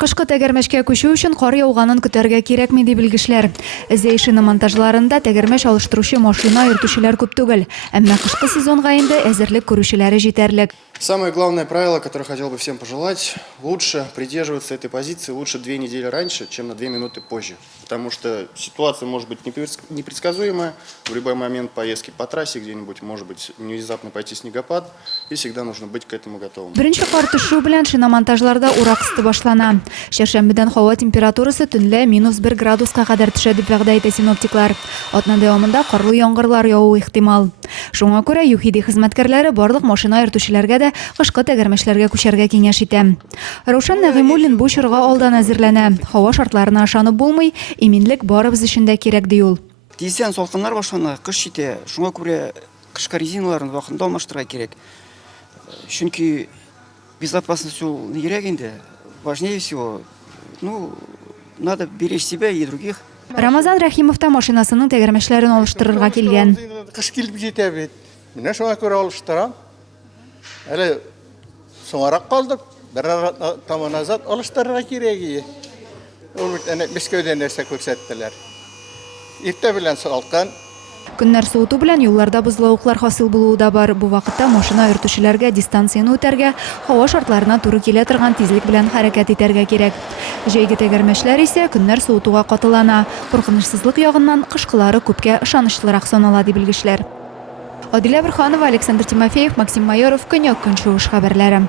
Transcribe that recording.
Кышкы тәгәрмәшкә күчү өчен кар яуганын көтәргә кирәкми ди белгечләр. Зәйшина монтажларында тәгәрмәш алыштыручы машина йөртүчеләр күп түгел, әмма кышкы сезонга инде әзерлек күрүчеләре җитәрлек. Самое главное правило, которое хотел бы всем пожелать, лучше придерживаться этой позиции лучше 2 недели раньше, чем на 2 минуты позже. Потому что ситуация может быть непредсказуемая, в любой момент поездки по трассе где-нибудь может быть внезапно пойти снегопад, и всегда нужно быть к этому готовым. Беренче кар төшү белән шиномонтажларда урак кысты башлана. Шәршәмбедән һава температурасы төнлә -1 градуска кадәр төшә дип вәгъдә итә синоптиклар. Атна дәвамында карлы яңгырлар яву ихтимал. Шуңа күрә ЮХИДИ хезмәткәрләре барлык машина йөртүчеләргә дә кышкы тәгәрмәчләргә күчәргә киңәш итә. Раушан Нәгыймуллин бу чорга алдан әзерләнә. Һава шартларына ышанып булмый, иминлек барыбыз өчен дә кирәк ди ул. Тиздән салкыннар башлана, кыш җитә. Шуңа күрә кышкы резиналарын вакытында алмаштырырга кирәк. Чөнки безопасность ул нирәк инде. Важнее всего, надо беречь себя и других. Рамазан Рәхимов та машинасының тәгәрмәчләрен алыштырырга килгән. Кыш килеп җитә бит. Менә шуңа күрә алыштырам. Әле соңарак калдык. Бер таман назад алыштырырга кирәк. Ул бит әнә Мәскәүдә нәрсә күрсәттеләр. Иртә белән салкын. Көннәр суыту белән юлларда бозлавыклар хасил булуы да бар. Бу вакытта машина йөртүчеләргә дистанцияны үтәргә, һава шартларына туры килә торган тизлек белән хәрәкәт итәргә кирәк. Җәйге тәгәрмәчләр исә көннәр суытуга катылана. Куркынычсызлык ягыннан кышкылары күпкә ышанычлырак санала ди белгечләр. Адилә Бирханова, Александр Тимофеев, Максим Майоров, Көньяк Көнчыгыш хәбәрләре.